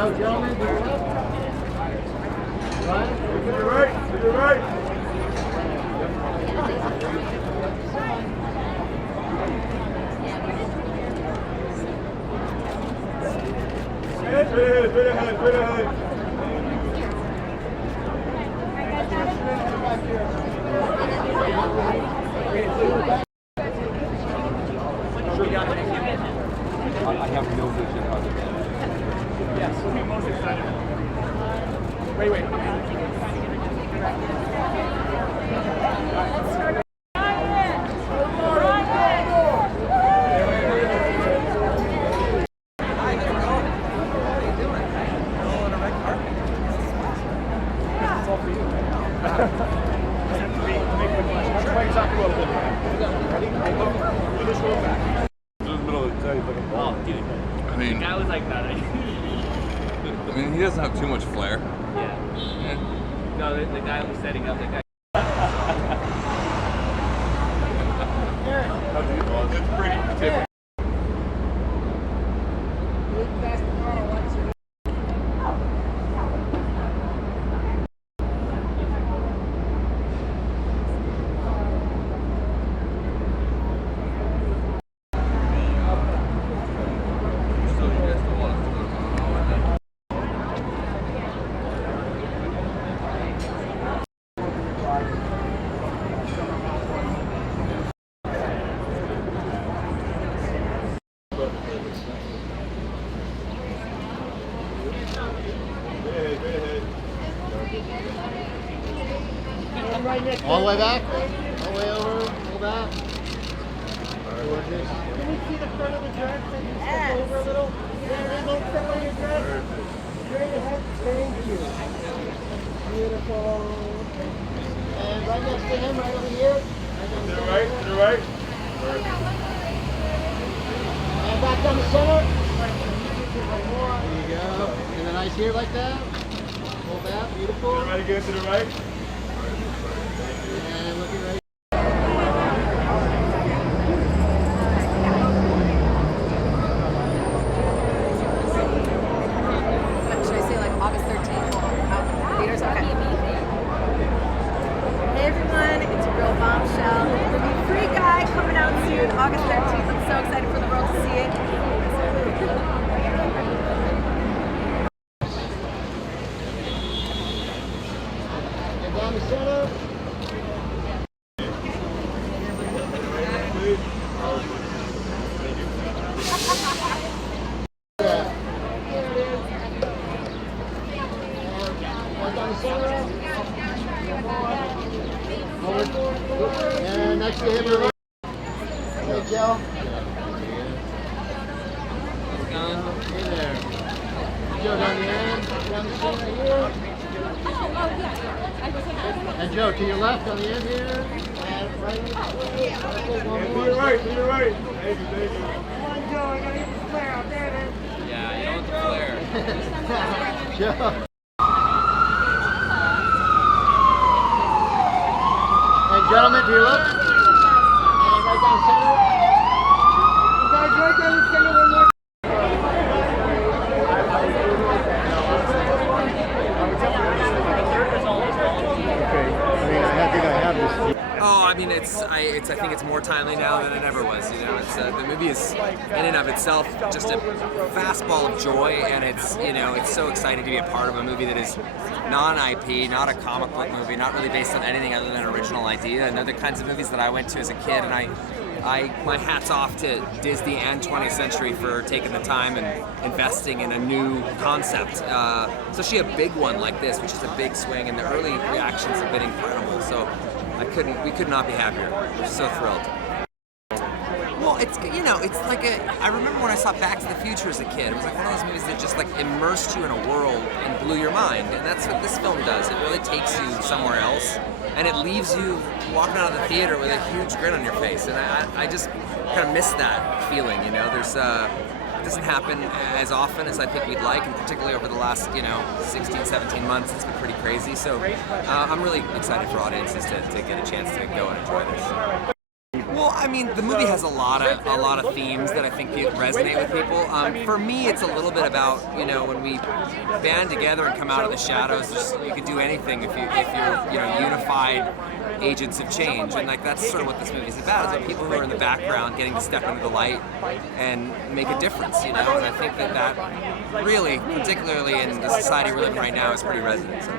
go, gentlemen. To your left. Right. To your right. To your right. Straight ahead. I have no vision other than Yes, we'll be most excited. Wait. That was like that. I mean, he doesn't have too much flair. Yeah. No, the guy was setting up the guy. It's pretty different. All the way back. All the way over. Pull back. Gorgeous. Can we see the front of the dress? Step over a little. Yeah, don't step on your dress. Straight ahead. Thank you. Beautiful. And right next to him, right over here. To the right. To the right. And back down the center. There you go. And then nice here like that. Pull back. Beautiful. To the right again. To the right. And looking right. Should I say like August 13th? Theaters? Okay. Hey everyone, it's your girl Bombshell. There'll be Free Guy coming out soon, August 13th. I'm so excited for the world to see it. And down the center. And next to him, hey Joe. Hey there. Joe down the end, down the center here. And Joe to your left on the end here. And right. To your right. To your right. Thank you. Come on, Joe. I gotta get the flare out. There it is. Yeah, you know the flair. Joe. And gentlemen, to your left. And right down center. You guys right down the center one more. Oh, I mean, I think it's more timely now than it ever was. You know, it's the movie is in and of itself just a fastball of joy, and it's so exciting to be a part of a movie that is non-IP, not a comic book movie, not really based on anything other than an original idea. And they're the kinds of movies that I went to as a kid, and my hat's off to Disney and 20th Century for taking the time and investing in a new concept, especially a big one like this, which is a big swing, and the early reactions have been incredible. So we could not be happier. We're so thrilled. Well, it's like I remember when I saw Back to the Future as a kid. It was like one of those movies that just like immersed you in a world and blew your mind, and that's what this film does. It really takes you somewhere else, and it leaves you walking out of the theater with a huge grin on your face. And I just kind of miss that feeling. You know, it doesn't happen as often as I think we'd like, and particularly over the last 16, 17 months, it's been pretty crazy. So I'm really excited for audiences to get a chance to go and enjoy this. Well, I mean, the movie has a lot of themes that I think resonate with people. For me, it's a little bit about, you know, when we band together and come out of the shadows, you can do anything if you're, you know, unified agents of change, and like that's sort of what this movie is about. Is about people who are in the background getting to step into the light and make a difference, you know. And I think that really, particularly in the society we're living right now, is pretty resonant. So.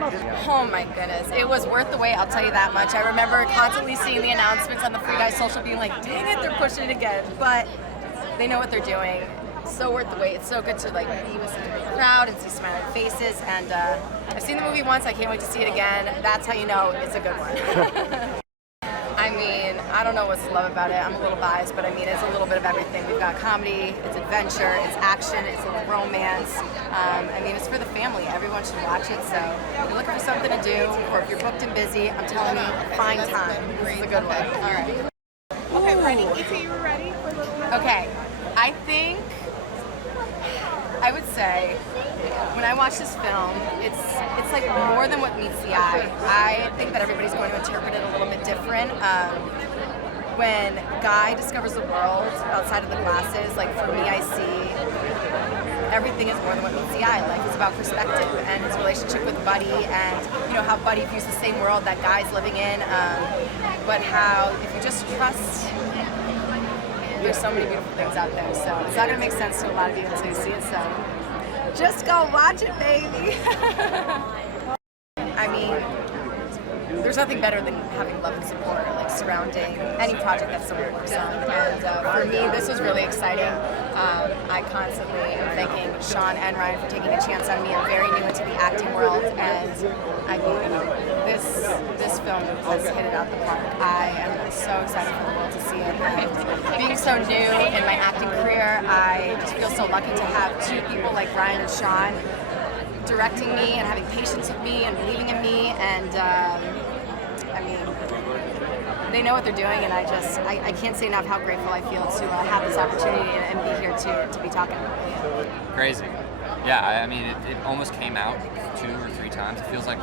Oh my goodness, it was worth the wait. I'll tell you that much. I remember constantly seeing the announcements on the Free Guy social, being like, "Dang it, they're pushing it again!" But they know what they're doing. So worth the wait. It's so good to like be with such a big crowd and see smiling faces. And I've seen the movie once. I can't wait to see it again. That's how you know it's a good one. I mean, I don't know what's to love about it. I'm a little biased, but I mean, it's a little bit of everything. We've got comedy, it's adventure, it's action, it's a little romance. I mean, it's for the family. Everyone should watch it. So if you're looking for something to do, or if you're booked and busy, I'm telling you, find time. This is a good one. All right. Okay, ready? You were ready for a little bit? Okay. I think I would say when I watch this film, it's like more than what meets the eye. I think that everybody's going to interpret it a little bit different. When Guy discovers the world outside of the glasses, like for me, I see everything is more than what meets the eye. Life is about perspective and his relationship with Buddy, and you know how Buddy views the same world that Guy's living in, but how if you just trust. There's so many beautiful things out there, so it's not gonna make sense to a lot of you until you see it, so just go watch it, baby. I mean, there's nothing better than having love and support, like surrounding any project that someone works on. And for me, this was really exciting. I constantly am thanking Shawn and Ryan for taking a chance on me. I'm very new into the acting world, and I mean, this film has hit it out the park. I am so excited for the world to see it. And being so new in my acting career, I just feel so lucky to have two people like Ryan and Shawn directing me and having patience with me and believing in me, and I mean, they know what they're doing, and I can't say enough how grateful I feel to have this opportunity and be here to be talking about it. Crazy. Yeah, I mean, it almost came out 2 or 3 times. It feels like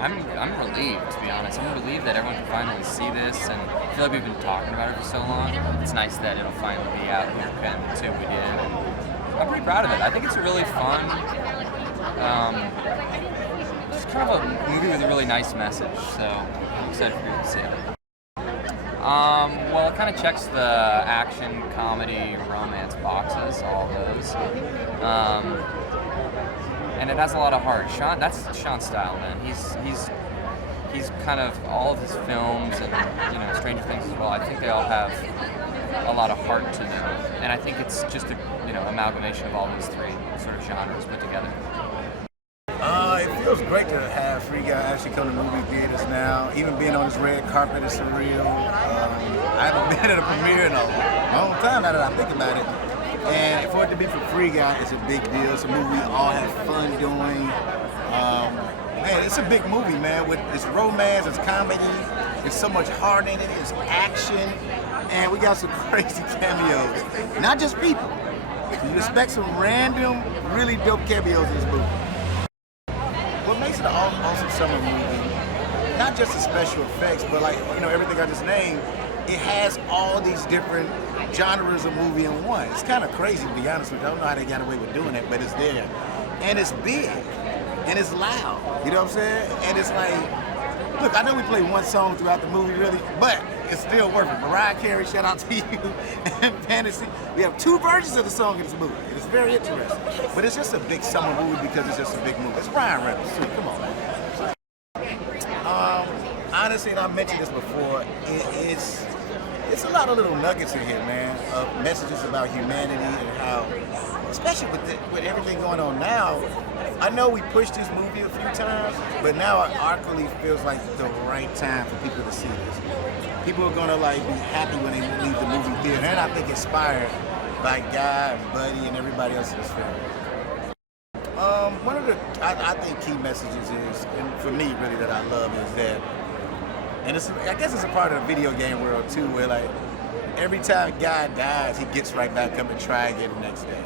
I'm relieved, to be honest. I'm relieved that everyone can finally see this, and I feel like we've been talking about it for so long. It's nice that it'll finally be out here and see what we did. And I'm pretty proud of it. I think it's a really fun, just kind of a movie with a really nice message. So I'm excited for you to see it. Well, it kind of checks the action, comedy, romance boxes, all those. And it has a lot of heart. Shawn, that's Shawn's style, man. He's kind of all of his films and, you know, Stranger Things as well. I think they all have a lot of heart to them, and I think it's just a, you know, amalgamation of all these 3 sort of genres put together. It feels great to have Free Guy actually come to movie theaters now. Even being on this red carpet is surreal. I haven't been at a premiere in a long time now that I think about it. And for it to be for Free Guy, it's a big deal. It's a movie we all have fun doing. Man, it's a big movie, man. It's romance, it's comedy, there's so much heart in it, it's action, and we got some crazy cameos. Not just people. You expect some random, really dope cameos in this movie. What makes it an awesome summer movie, not just the special effects, but like, you know, everything I just named, it has all these different genres of movie in one. It's kind of crazy, to be honest with you. I don't know how they got away with doing it, but it's there. And it's big. And it's loud. You know what I'm saying? And it's like, look, I know we play one song throughout the movie, really, but it's still worth it. Mariah Carey, shout out to you, and Fantasy. We have 2 versions of the song in this movie. It's very interesting. But it's just a big summer movie because it's just a big movie. It's Ryan Reynolds, too. Come on, man. Honestly, and I've mentioned this before, it's a lot of little nuggets in here, man, of messages about humanity and how, especially with everything going on now, I know we pushed this movie a few times, but now it arguably feels like the right time for people to see this. People are gonna like be happy when they leave the movie theater, and I think inspired by Guy and Buddy and everybody else in this film. One of the I think key messages is, and for me really that I love is that, and I guess it's a part of the video game world too, where like every time a guy dies, he gets right back up and try again the next day.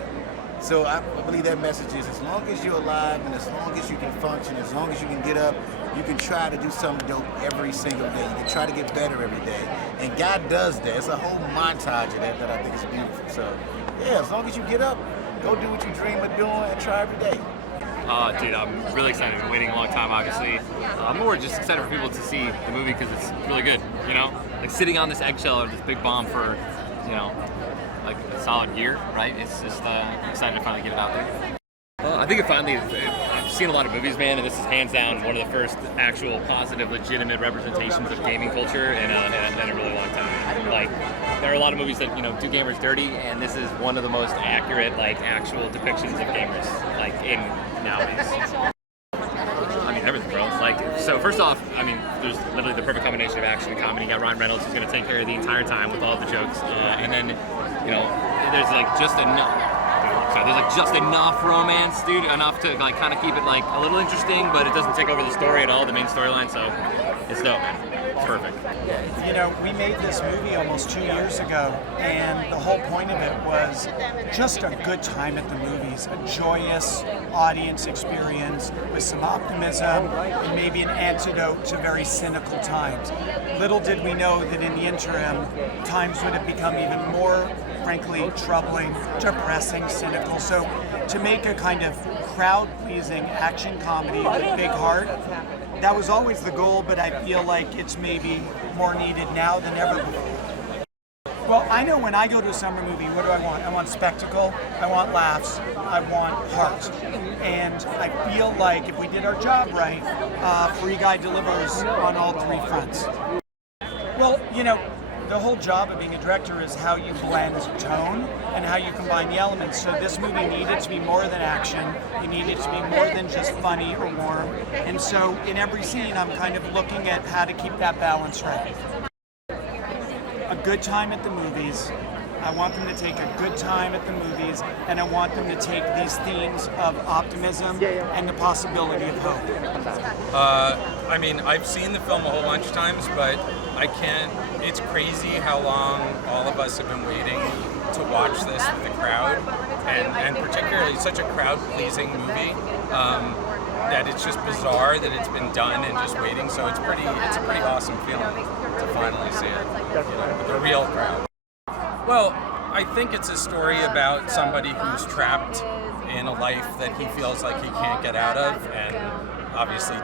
So I believe that message is as long as you're alive and as long as you can function, as long as you can get up, you can try to do something dope every single day. You can try to get better every day. And God does that. It's a whole montage of that I think is beautiful. So yeah, as long as you get up, go do what you dream of doing and try every day. Dude, I'm really excited. I've been waiting a long time, obviously. I'm more just excited for people to see the movie because it's really good, you know? Like sitting on this eggshell of this big bomb for, you know, like a solid year, right? It's just I'm excited to finally get it out there. I think I've seen a lot of movies, man, and this is hands down one of the first actual positive, legitimate representations of gaming culture in a really long time. Like, there are a lot of movies that, you know, do gamers dirty, and this is one of the most accurate, like, actual depictions of gamers, like, in nowadays. I mean, everything, bro. Like, so first off, I mean, there's literally the perfect combination of action and comedy. You got Ryan Reynolds who's going to take care of the entire time with all the jokes, and then, you know, there's like just enough. So there's like just enough romance, dude, enough to like kind of keep it like a little interesting, but it doesn't take over the story at all, the main storyline. So it's dope, man. It's perfect. You know, we made this movie almost 2 years ago, and the whole point of it was just a good time at the movies, a joyous audience experience with some optimism and maybe an antidote to very cynical times. Little did we know that in the interim, times would have become even more, frankly, troubling, depressing, cynical. So to make a kind of crowd-pleasing action comedy with big heart, that was always the goal, but I feel like it's maybe more needed now than ever before. Well, I know when I go to a summer movie, what do I want? I want spectacle, I want laughs, I want heart. And I feel like if we did our job right, Free Guy delivers on all three fronts. Well, you know, the whole job of being a director is how you blend tone and how you combine the elements. So this movie needed to be more than action. It needed to be more than just funny or warm. And so in every scene, I'm kind of looking at how to keep that balance right. A good time at the movies. I want them to take a good time at the movies, and I want them to take these themes of optimism and the possibility of hope. I mean, I've seen the film a whole bunch of times, but I can't, it's crazy how long all of us have been waiting to watch this with the crowd, and particularly such a crowd-pleasing movie, that it's just bizarre that it's been done and just waiting, so it's a pretty awesome feeling to finally see it, you know, with a real crowd. Well, I think it's a story about somebody who's trapped in a life that he feels like he can't get out of, and obviously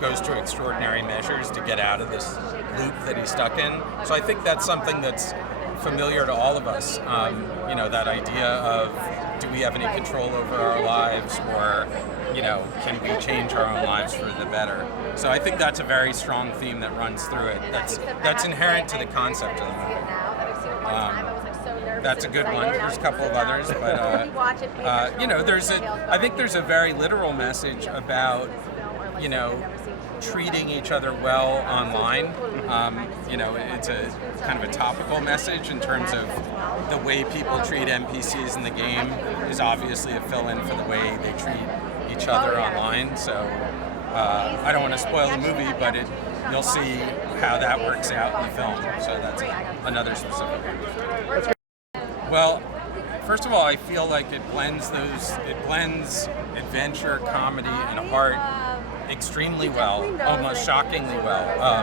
goes to extraordinary measures to get out of this loop that he's stuck in. So I think that's something that's familiar to all of us. You know, that idea of, do we have any control over our lives, or, you know, can we change our own lives for the better? So I think that's a very strong theme that runs through it. That's inherent to the concept of the movie. That's a good one. There's a couple of others, but you know, I think there's a very literal message about, you know, treating each other well online. You know, it's a kind of a topical message in terms of the way people treat NPCs in the game is obviously a fill-in for the way they treat each other online. So I don't want to spoil the movie, but you'll see how that works out in the film. So that's another specific one. Well, first of all, I feel like it blends adventure, comedy, and heart extremely well, almost shockingly well.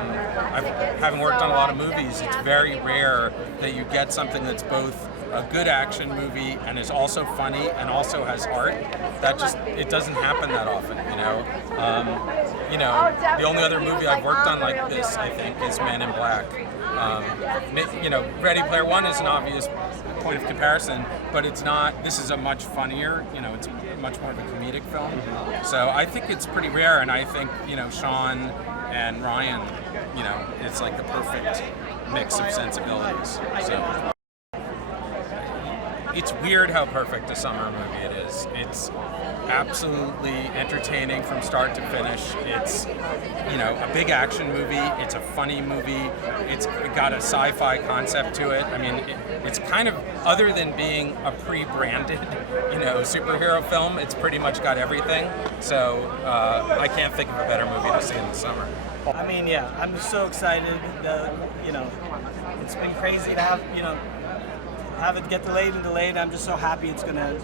Having worked on a lot of movies, it's very rare that you get something that's both a good action movie and is also funny and also has heart. It doesn't happen that often, you know. You know, the only other movie I've worked on like this, I think, is Men in Black. You know, Ready Player One is an obvious point of comparison, but it's not. This is a much funnier, you know, it's much more of a comedic film. So I think it's pretty rare, and I think, you know, Shawn and Ryan, you know, it's like the perfect mix of sensibilities. So it's weird how perfect a summer movie it is. It's absolutely entertaining from start to finish. It's, you know, a big action movie. It's a funny movie. It's got a sci-fi concept to it. I mean, it's kind of, other than being a pre-branded, you know, superhero film, it's pretty much got everything. So I can't think of a better movie to see in the summer. I mean, yeah, I'm so excited. You know, it's been crazy to have, you know, have it get delayed and delayed. I'm just so happy it's gonna,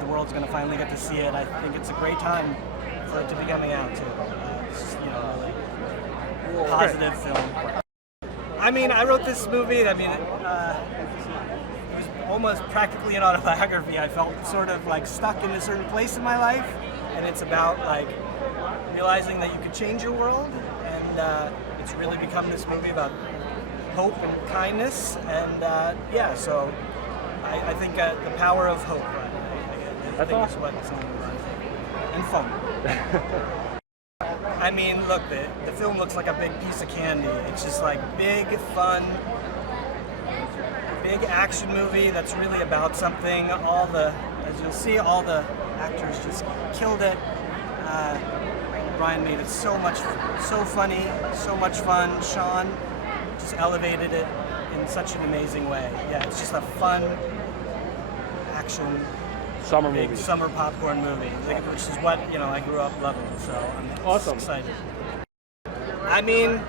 the world's gonna finally get to see it. I think it's a great time for it to be coming out too. It's really positive film. I mean, I wrote this movie. I mean, it was almost practically an autobiography. I felt sort of like stuck in a certain place in my life, and it's about like realizing that you can change your world, and it's really become this movie about hope and kindness, and yeah, so I think the power of hope, I think is what it's all about, and fun. I mean, look, the film looks like a big piece of candy. It's just like big, fun, big action movie that's really about something. As you'll see, all the actors just killed it. Brian made it so funny, so much fun. Shawn just elevated it in such an amazing way. Yeah, it's just a fun action big summer popcorn movie, which is what I grew up loving. So I'm excited. I mean,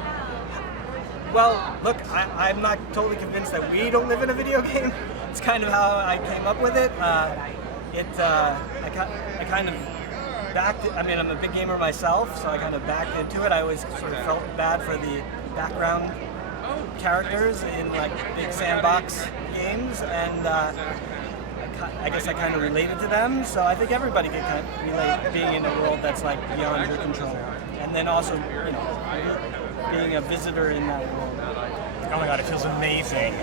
well, look, I'm not totally convinced that we don't live in a video game. It's kind of how I came up with it. I kind of backed it. I mean, I'm a big gamer myself, so I kind of backed into it. I always sort of felt bad for the background characters in like big sandbox games, and I guess I kind of related to them. So I think everybody can kind of relate being in a world that's like beyond your control, and then also being a visitor in that world. Oh my God, it feels amazing.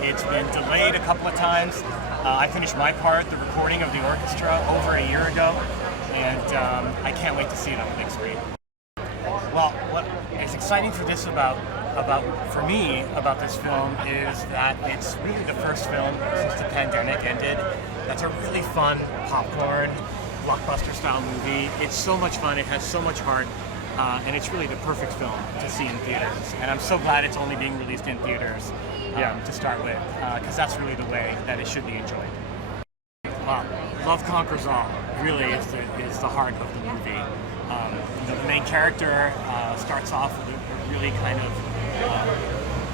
It's been delayed a couple of times. I finished my part, the recording of the orchestra, over a year ago, and I can't wait to see it on the big screen. Well, what is exciting for this about this film is that it's really the first film since the pandemic ended that's a really fun popcorn blockbuster style movie. It's so much fun, it has so much heart, and it's really the perfect film to see in theaters. And I'm so glad it's only being released in theaters to start with, because that's really the way that it should be enjoyed. Love conquers all, really is the heart of the movie. The main character starts off with a really kind of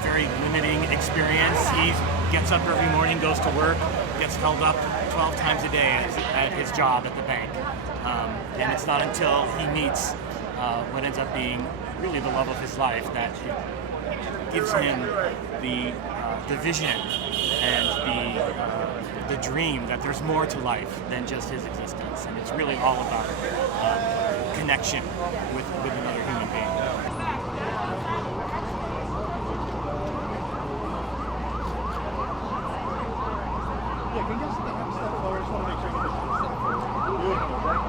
very limiting experience. He gets up every morning, goes to work, gets held up 12 times a day at his job at the bank. And it's not until he meets what ends up being really the love of his life that it gives him the vision and the dream that there's more to life than just his existence. And it's really all about connection with another human being. Yeah, can you just step forward? I just want to make sure you get this. Beautiful, right?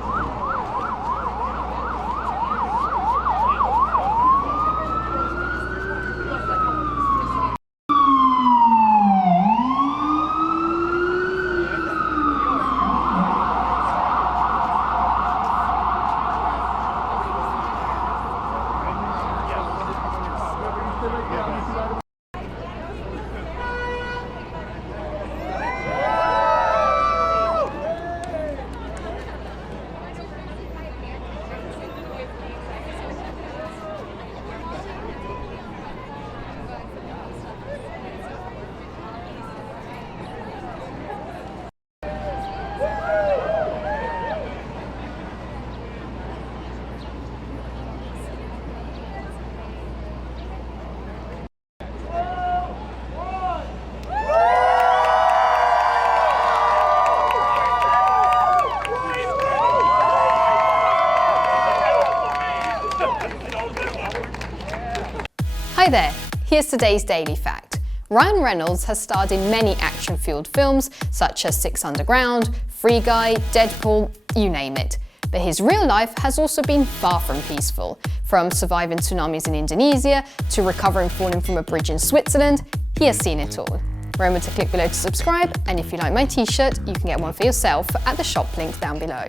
Hi there, here's today's Daily Fact. Ryan Reynolds has starred in many action-fueled films such as Six Underground, Free Guy, Deadpool, you name it. But his real life has also been far from peaceful. From surviving tsunamis in Indonesia to recovering falling from a bridge in Switzerland, he has seen it all. Remember to click below to subscribe, and if you like my t-shirt, you can get one for yourself at the shop link down below.